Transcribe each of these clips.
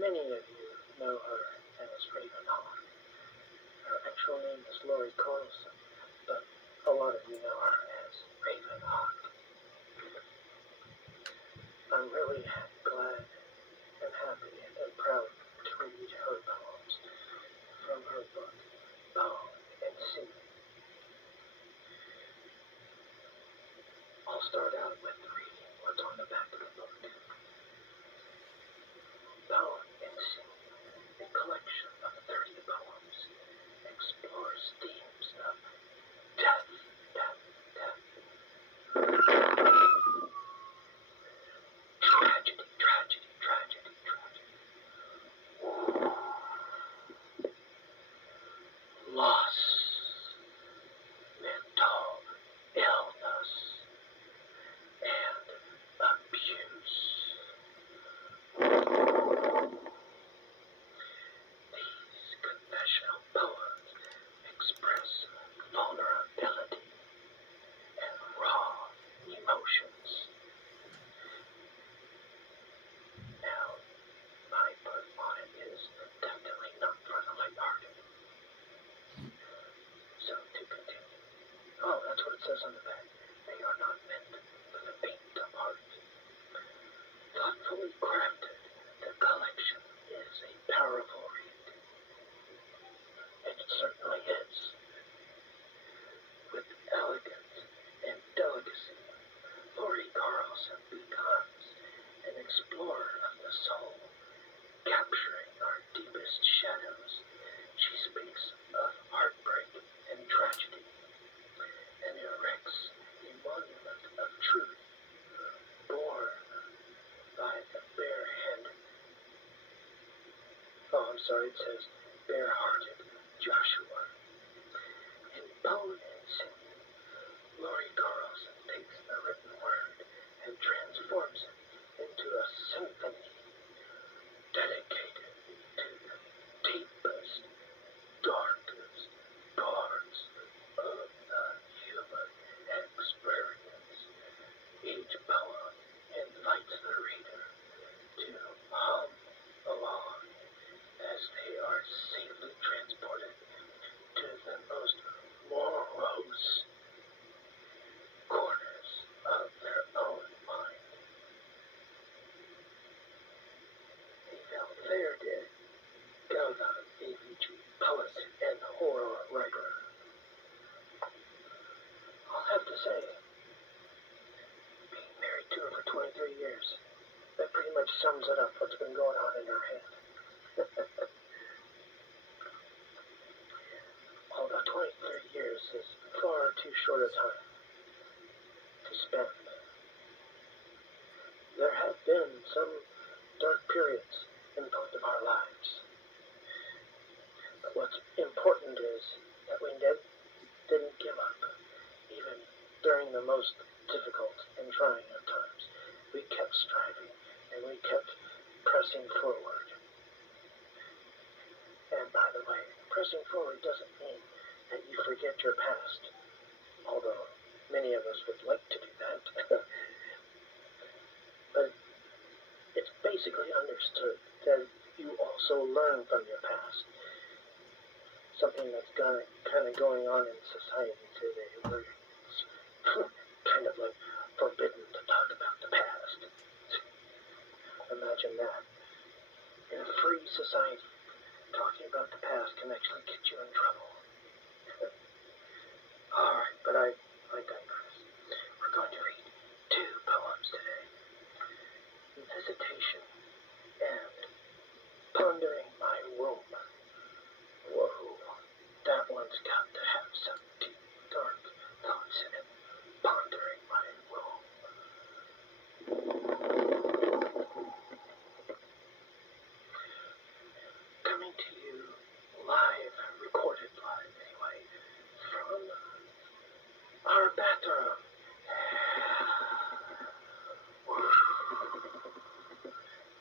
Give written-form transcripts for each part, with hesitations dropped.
Many of you know her as Ravyne Hawke. Her actual name is Lori Carlson, but a lot of you know her as Ravyne Hawke. I'm really glad and happy and proud to read her poems from her book, Poem and Singing. I'll start out with reading what's on the back of the book. Poem and Singing, a collection of 30 poems, explores themes of death, tragedy, loss, mental illness, and abuse. These confessional poems express vulnerability and raw emotions. Now, my put on it is definitely not for the lighthearted. So to continue. Oh, that's what it says on the back. They are not meant for the faint of heart. Thoughtfully crafted, the collection is a powerful read. It certainly is. With elegance and delicacy, Lori Carlson becomes an explorer of the soul, capturing our deepest shadows. She speaks of heartbreak and tragedy, and erects a monument of truth, born by the bare-handed. Oh, I'm sorry, it says bare-hearted Joshua. In Poem and Singing, Lori Carlson takes the written word and transforms it into a symphony dedicated to the deepest, darkest parts of the human experience. Each poem invites the reader to hum along as they are safely transported to the most morose corners of their own mind. Valverde Galvan, AVG, poet and horror writer. I'll have to say, being married to her for 23 years, that pretty much sums it up what's been going on in her head. Although 23 years is far too short a time to spend, there have been some dark periods in both of our lives. But what's important is that we didn't give up, even during the most difficult and trying of times. We kept striving, and we kept pressing forward. And by the way, pressing forward doesn't mean that you forget your past, although many of us would like to do that. But it's basically understood that you also learn from your past. Something that's kind of going on in society today, where it's kind of like forbidden to talk about the past. Imagine that. In a free society, talking about the past can actually get you in trouble. Alright, but I digress. We're going to read 2 poems today. Visitation and Pondering My Womb. Whoa, that one's got to have some deep, dark thoughts in it. Pondering My Womb. Coming to you live, recorded live anyway, from our bathroom.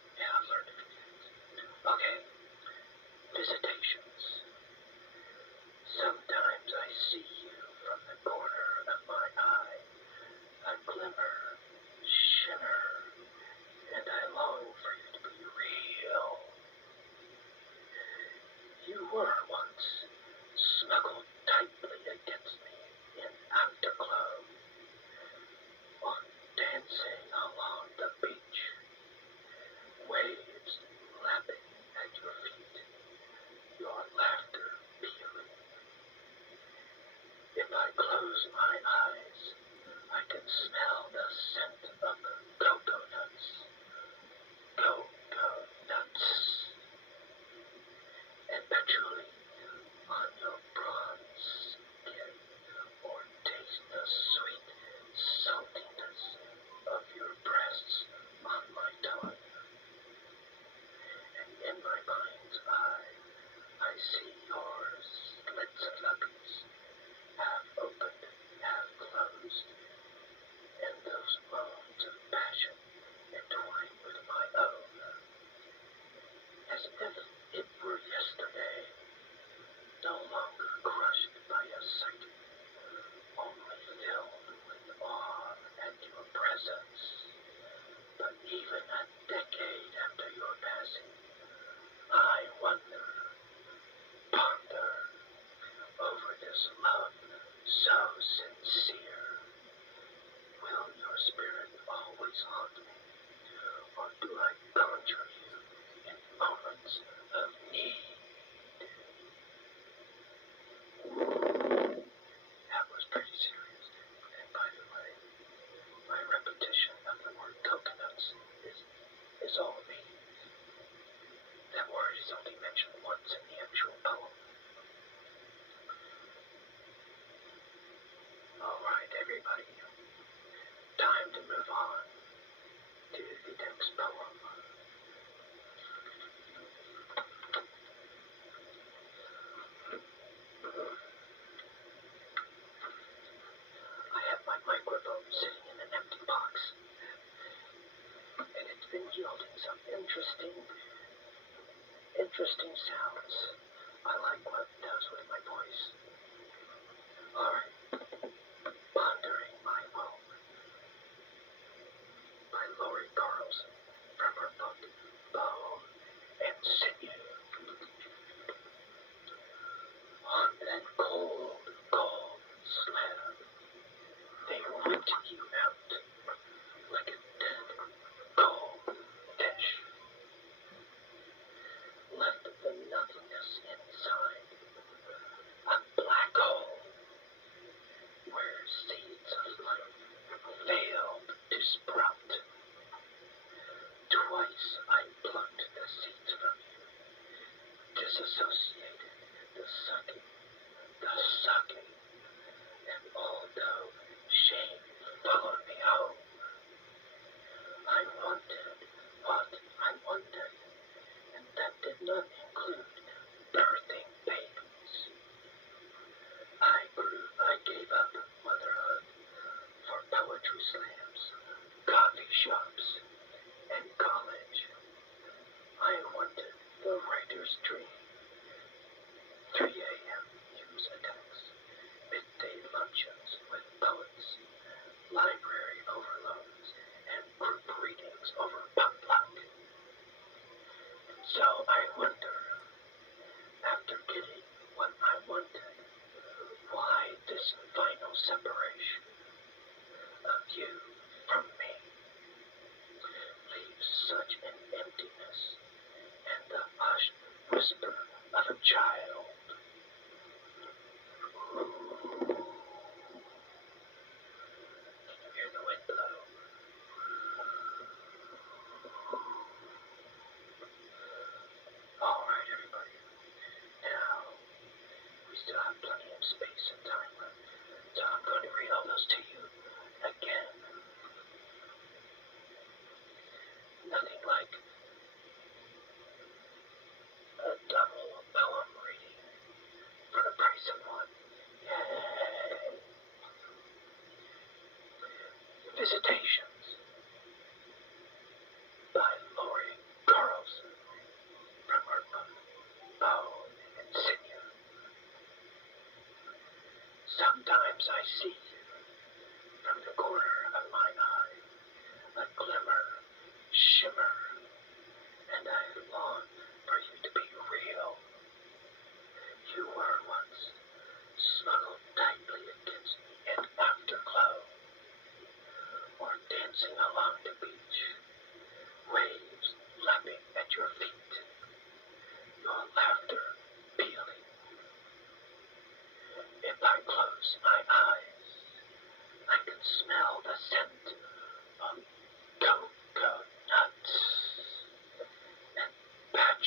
were once snuggled tightly against me in afterglow, or dancing along the beach, waves lapping at your feet, your laughter pealing. If I close my eyes, I can smell the scent of cocoa nuts. Cocoa nuts. And patchouli on your bronze skin, or taste the sweet saltiness of your breasts on my tongue. And in my mind's eye, I see your slits of puppies, half opened, half closed, and those moans of passion entwined with my own, as if it were yesterday, no longer crushed by a sight, only filled with awe at your presence. But even a decade after your passing, I wonder, ponder over this love so sincere. Will your spirit always haunt me, or do I conjure you in moments of need? That was pretty serious. And by the way, my repetition of the word coconuts is all me. That word is only mentioned once in the actual poem. Alright, everybody. Time to move on to the next poem. I have my microphone sitting in an empty box, and it's been yielding some interesting sounds. I like what it does with my voice. Alright, Pondering My Woe by Lori Carlson from her book Bone and Sinew. On that cold, cold slab, they whipped you out like a dead, cold fish. Left the nothingness inside, a black hole where seeds of life failed to sprout. Twice I plucked the seeds from you, disassociated the sucking, and although shame followed me home, I wanted what I wanted, and that did not include birthing babies. I gave up motherhood for poetry slams, coffee shops, and college. I wanted the writer's dream. 3 a.m. news attacks, midday luncheons with poets, library overloads, and group readings over potluck. And so I wonder, after getting what I wanted, why this final separation of you from me leaves such an emptiness and the hushed whisper of a child. Can you hear the wind blow? Alright, everybody. Now, we still have plenty of space and time left, so I'm going to read all those to you again. Nothing like a double poem reading for the price of one. Yay! Visitations by Lori Carlson from her book Bone and Sinew. Sometimes I see you from the corner of my eye, a glimmer, shimmer, and I long for you to be real.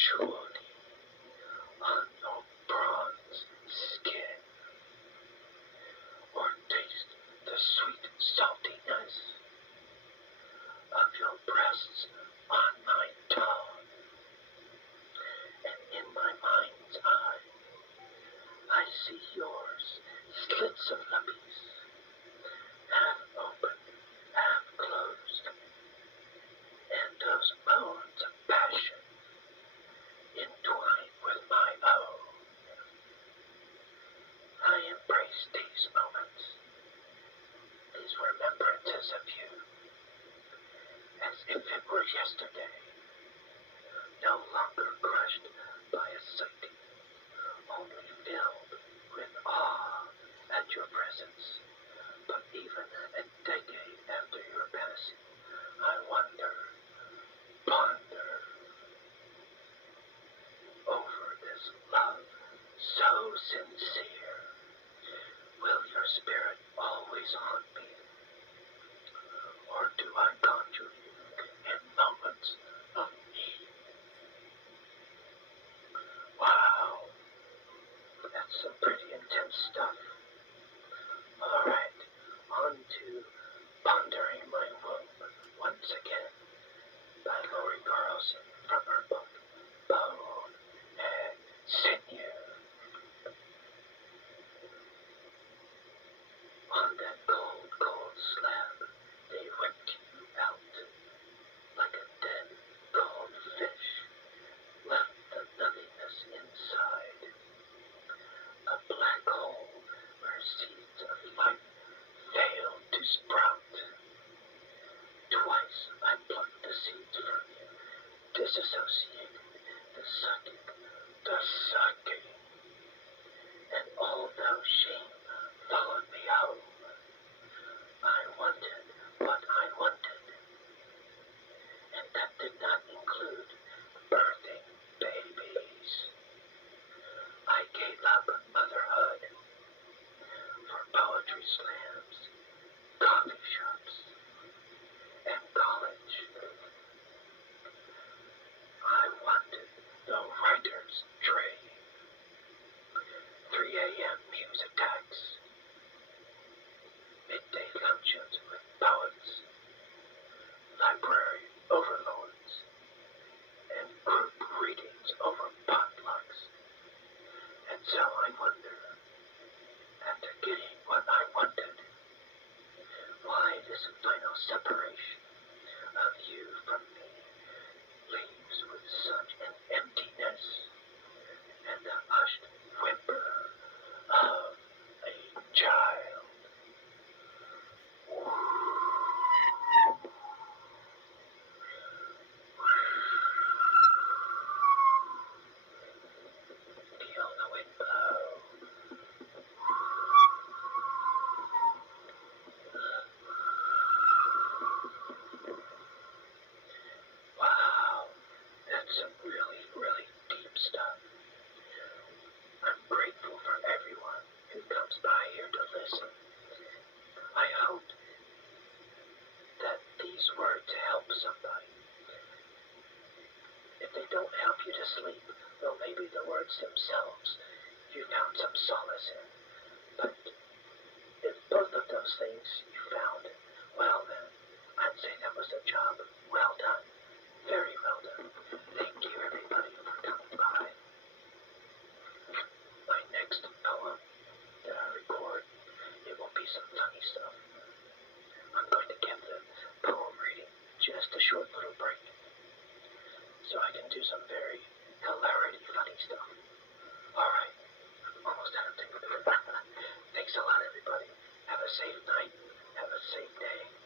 sensuality on your bronze skin, or taste the sweet saltiness of your breasts on my tongue. And in my mind's eye, I see yours, slits of luppies, half open, half closed, and those moans of passion entwined with my own. I embrace these moments, these remembrances of you, as if it were yesterday, no longer crushed by a sight, only filled with awe at your presence. But even a decade after your passing, I wonder, ponder over this love so sincere. Will your spirit always haunt me? Or do I conjure you in moments of need? Wow, that's some pretty intense stuff. Alright, on to Pondering My Womb once again by Lori Carlson from her book Bone and Sinew. On that cold, cold slab, they whipped you out like a dead, cold fish, left the nothingness inside. A black hole where seeds of life failed to sprout. Twice I plucked the seeds from you, disassociated the sucking, and although shame followed me home, I wanted what I wanted, and that did not include birthing babies. I gave up motherhood for poetry slams, coffee shops, and college. I wanted the writer's trade, 3 a.m. news attacks, midday luncheons with poets, library overlords, and group readings over potlucks. And so I wonder, after getting what I wanted, why this final separation of you from me leaves with such an emptiness and the hushed whimper of a child. Feel the wind blow. Wow, that's some really, really deep stuff. I'm grateful for everyone who comes by here to listen. I hope that these words help somebody. If they don't help you to sleep, well, maybe the words themselves you found some solace in. But if both of those things you found, well then, I'd say that was a job well done. Very well done. Thank you everybody for coming by. My next poem that I record, it will be some funny stuff. I'm going to give the poem reading just a short little break, so I can do some very hilarity funny stuff. Alright, I'm almost out of things. Thanks a lot everybody. Have a safe night. Have a safe day.